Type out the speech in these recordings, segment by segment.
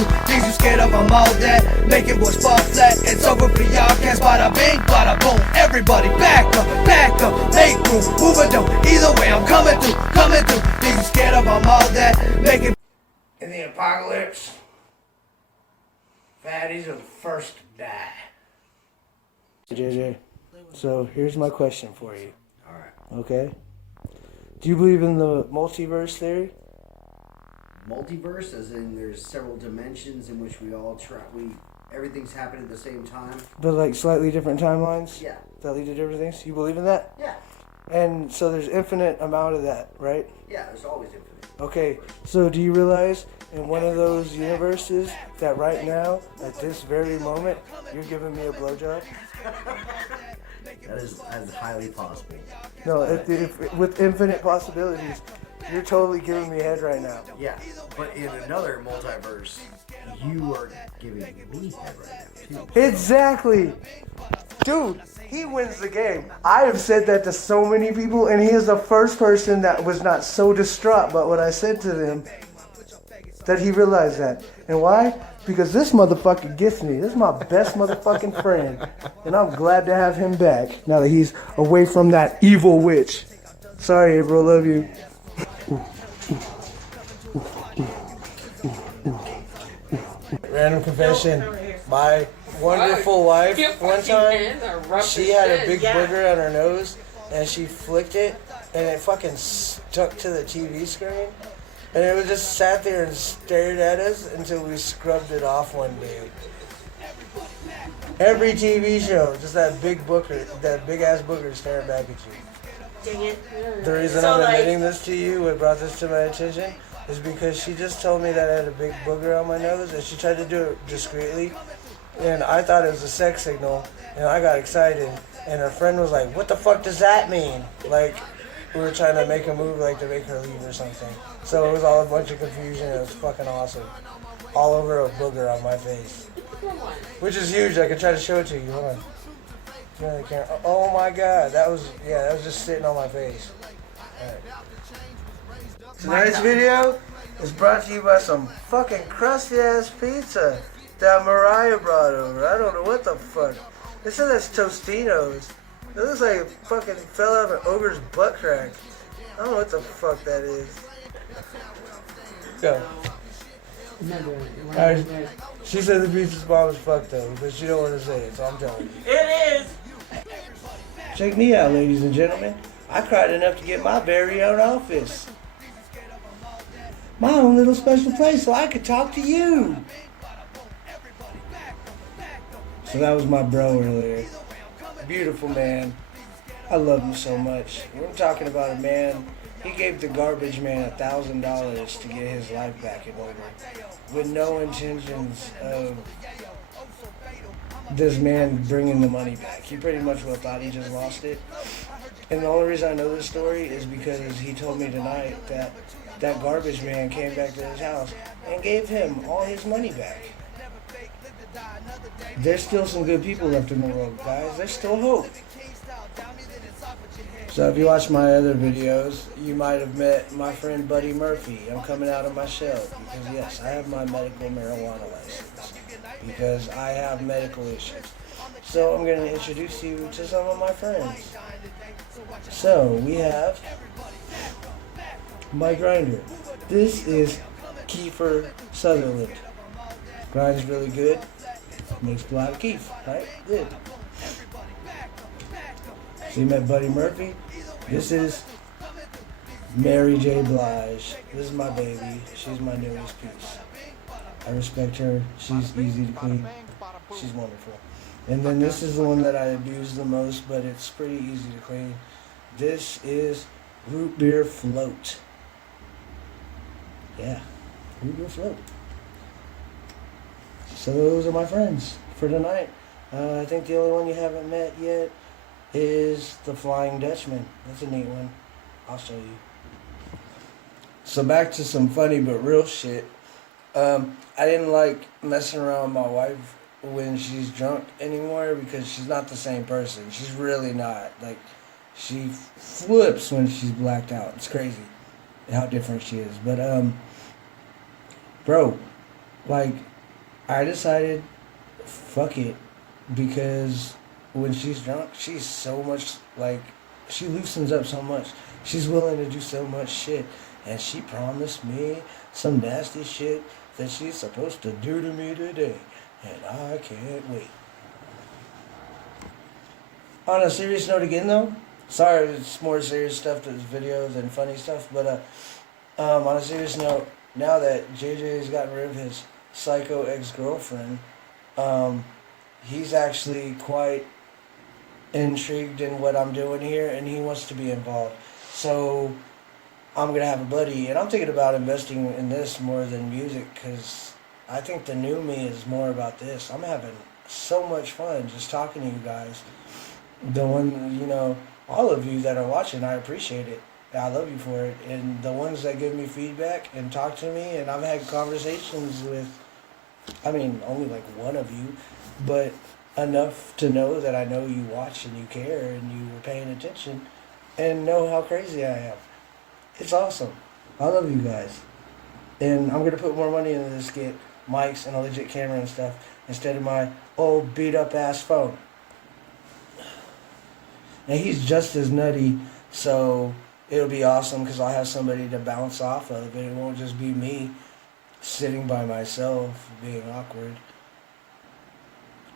to. Things you scared of, I'm all that. Making boys fall flat. It's over for y'all, can't bada bing, bada boom. Everybody back up, make room, move it down. Either way, I'm coming through. Things you scared of, I'm all that. Making. In the apocalypse, fatties are the first to die. JJ, so here's my question for you. Alright. Okay? Do you believe in the multiverse theory? Multiverse, as in there's several dimensions in which everything's happening at the same time. But like slightly different timelines? Yeah. That lead to different things? You believe in that? Yeah. And so there's infinite amount of that, right? Yeah, there's always infinite. Okay, so do you realize in one of those universes that right now, at this very moment, you're giving me a blowjob? That is highly possible. No, if with infinite possibilities, you're totally giving me head right now. Yeah, but in another multiverse, you are giving me head right now, too. Exactly! Dude, he wins the game. I have said that to so many people, and he is the first person that was not so distraught by what I said to them that he realized that. And why? Because this motherfucker gets me. This is my best motherfucking friend. And I'm glad to have him back now that he's away from that evil witch. Sorry, April, love you. Random confession. My wonderful wife, one time, she had a big booger on her nose, and she flicked it, and it fucking stuck to the TV screen. And it was just sat there and stared at us until we scrubbed it off one day. Every TV show, just that big booger, that big ass booger staring back at you. Dang it. The reason I'm admitting this to you, what brought this to my attention, is because she just told me that I had a big booger on my nose, and she tried to do it discreetly, and I thought it was a sex signal, and I got excited, and her friend was like, "What the fuck does that mean?" Like, we were trying to make a move, like to make her leave or something. So it was all a bunch of confusion. It was fucking awesome. All over a booger on my face, which is huge. I could try to show it to you. Hold on. Yeah, the camera. Oh my god, that was just sitting on my face. Right. Tonight's video is brought to you by some fucking crusty ass pizza that Mariah brought over. I don't know what the fuck. They said that's Tostinos. It looks like it fucking fell out of an ogre's butt crack. I don't know what the fuck that is. Go. Alright, she said the pizza's bomb is fucked though, but she don't want to say it, so I'm telling you. It is! Check me out, ladies and gentlemen. I cried enough to get my very own office. My own little special place so I could talk to you. So that was my bro earlier. Beautiful man. I love him so much. We're talking about a man. He gave the garbage man $1,000 to get his life back in order, with no intentions of this man bringing the money back. He pretty much thought he just lost it. And the only reason I know this story is because he told me tonight that that garbage man came back to his house and gave him all his money back. There's still some good people left in the world, guys. There's still hope. So if you watch my other videos, you might have met my friend Buddy Murphy. I'm coming out of my shell because yes, I have my medical marijuana license because I have medical issues. So I'm going to introduce you to some of my friends. So we have my grinder. This is Kiefer Sutherland. Grinds really good. Makes a lot of keef, right? Good. So you met Buddy Murphy. This is Mary J Blige. This is my baby. She's my newest piece. I respect her. She's easy to clean. She's wonderful. And then this is the one that I abuse the most, but it's pretty easy to clean. This is Root Beer Float. Yeah, Root Beer Float. So those are my friends for tonight. I think the only one you haven't met yet is the Flying Dutchman. That's a neat one. I'll show you. So back to some funny but real shit. I didn't like messing around with my wife when she's drunk anymore because she's not the same person. She's really not. Like, she flips when she's blacked out. It's crazy how different she is. But, bro, Like, I decided, fuck it, because when she's drunk, she's so much, like, she loosens up so much. She's willing to do so much shit. And she promised me some nasty shit that she's supposed to do to me today. And I can't wait. On a serious note again, though, sorry, it's more serious stuff to this video than funny stuff, but on a serious note, now that JJ's gotten rid of his psycho ex-girlfriend, he's actually quite intrigued in what I'm doing here, and he wants to be involved. So I'm gonna have a buddy, and I'm thinking about investing in this more than music, because I think the new me is more about this. I'm having so much fun just talking to you guys. The one, all of you that are watching, I appreciate it. I love you for it. And the ones that give me feedback and talk to me, and I've had conversations with, only like one of you, but enough to know that I know you watch and you care and you were paying attention and know how crazy I am. It's awesome. I love you guys. And I'm going to put more money into this, get mics and a legit camera and stuff, instead of my old beat up ass phone. And he's just as nutty, so it'll be awesome because I'll have somebody to bounce off of, and it won't just be me sitting by myself being awkward,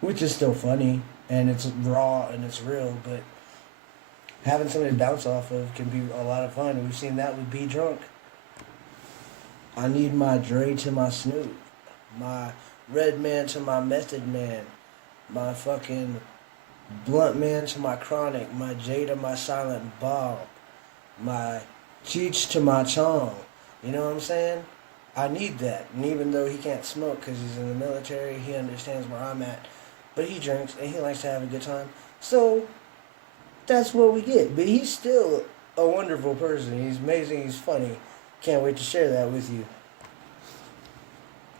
which is still funny and it's raw and it's real, but having somebody to bounce off of can be a lot of fun. We've seen that with B.Drunk. I need my Dre to my Snoop, my Red Man to my Method Man, my fucking Blunt Man to my Chronic, my J to my Silent Bob, my Cheech to my Chong. You know what I'm saying? I need that. And even though he can't smoke because he's in the military, he understands where I'm at. But he drinks and he likes to have a good time. So that's what we get. But he's still a wonderful person. He's amazing. He's funny. Can't wait to share that with you.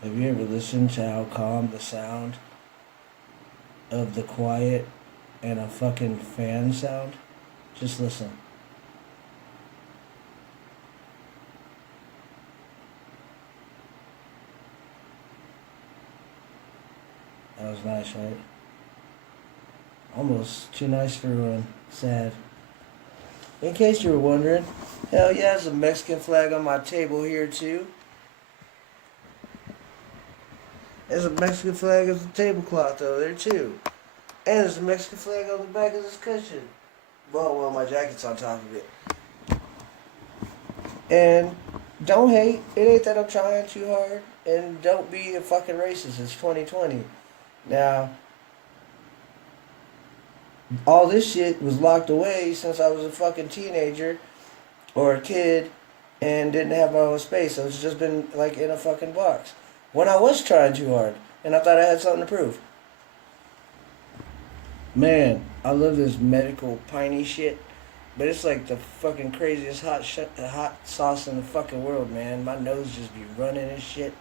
Have you ever listened to how calm the sound of the quiet and a fucking fan sound? Just listen. That was nice, right? Almost too nice for everyone. Sad. In case you were wondering, hell yeah, there's a Mexican flag on my table here too. There's a Mexican flag as a tablecloth over there too. And there's a Mexican flag on the back of this cushion. Well, my jacket's on top of it. And don't hate. It ain't that I'm trying too hard. And don't be a fucking racist. It's 2020. Now, all this shit was locked away since I was a fucking teenager or a kid and didn't have my own space. So it's just been like in a fucking box. When I was trying too hard and I thought I had something to prove. Man, I love this medical piney shit, but it's like the fucking craziest hot sauce in the fucking world, man. My nose just be running and shit.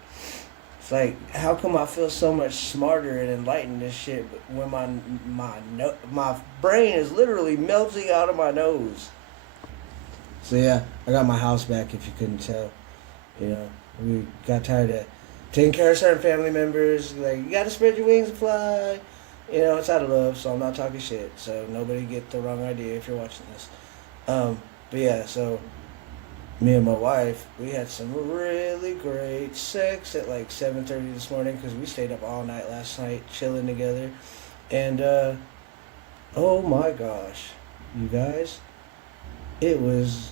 It's like, how come I feel so much smarter and enlightened and shit when my brain is literally melting out of my nose? So yeah, I got my house back if you couldn't tell. We got tired of taking care of certain family members. Like, you gotta spread your wings and fly. It's out of love, so I'm not talking shit. So nobody get the wrong idea if you're watching this. But yeah, so me and my wife, we had some really great sex at like 7:30 this morning because we stayed up all night last night chilling together. And, oh my gosh, you guys, it was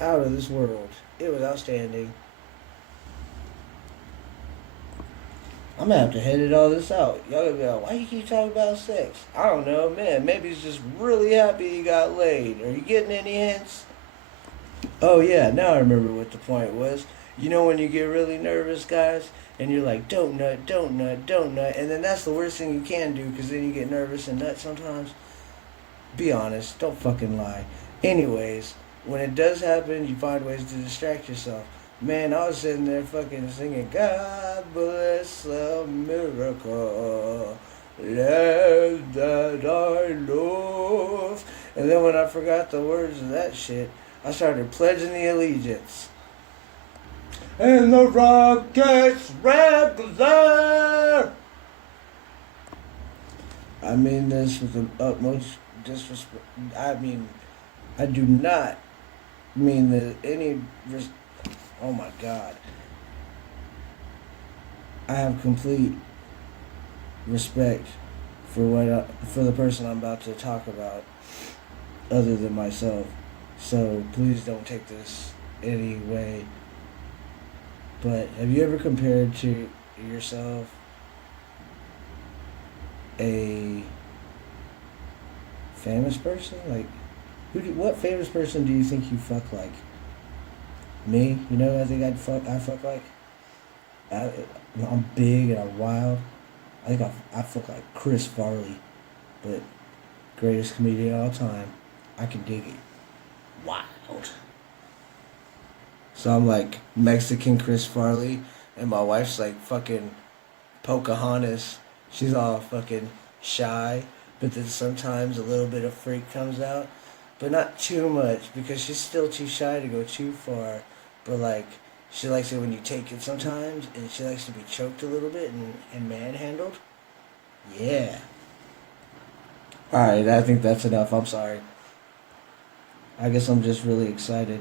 out of this world. It was outstanding. I'm gonna have to edit all this out. Y'all gonna be like, why you keep talking about sex? I don't know, man. Maybe he's just really happy he got laid. Are you getting any hints? Oh yeah, now I remember what the point was. When you get really nervous, guys, and you're like, don't nut, don't nut, don't nut, and then that's the worst thing you can do because then you get nervous and nut sometimes. Be honest, don't fucking lie. Anyways, when it does happen, you find ways to distract yourself. Man, I was sitting there fucking singing, God bless America, land that I love. And then when I forgot the words of that shit, I started pledging the allegiance. And the rockets regular. I mean this with the utmost disrespect. I mean, I do not mean that oh my God. I have complete respect for for the person I'm about to talk about, other than myself. So please don't take this any way. But have you ever compared to yourself a famous person? Like, what famous person do you think you fuck like? Me? You know, I think I fuck like. I'm big and I'm wild. I think I fuck like Chris Farley, but greatest comedian of all time. I can dig it. Wild. So I'm like Mexican Chris Farley, and my wife's like fucking Pocahontas. She's all fucking shy, but then sometimes a little bit of freak comes out, but not too much because she's still too shy to go too far. But like, she likes it when you take it sometimes, and she likes to be choked a little bit and manhandled. Yeah. Alright, I think that's enough. I'm sorry. I guess I'm just really excited.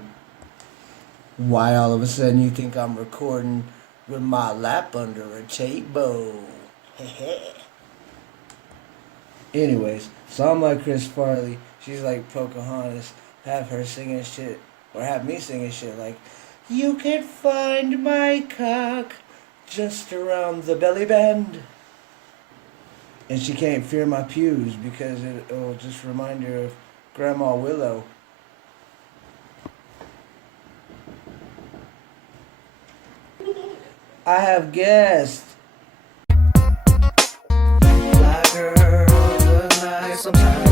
Why all of a sudden you think I'm recording with my lap under a table? Anyways, so I'm like Chris Farley. She's like Pocahontas. Have her singing shit, or have me singing shit like, you can find my cock just around the belly band. And she can't fear my pews because it'll just remind her of Grandma Willow. I have guests. Fly girl of the night, sometimes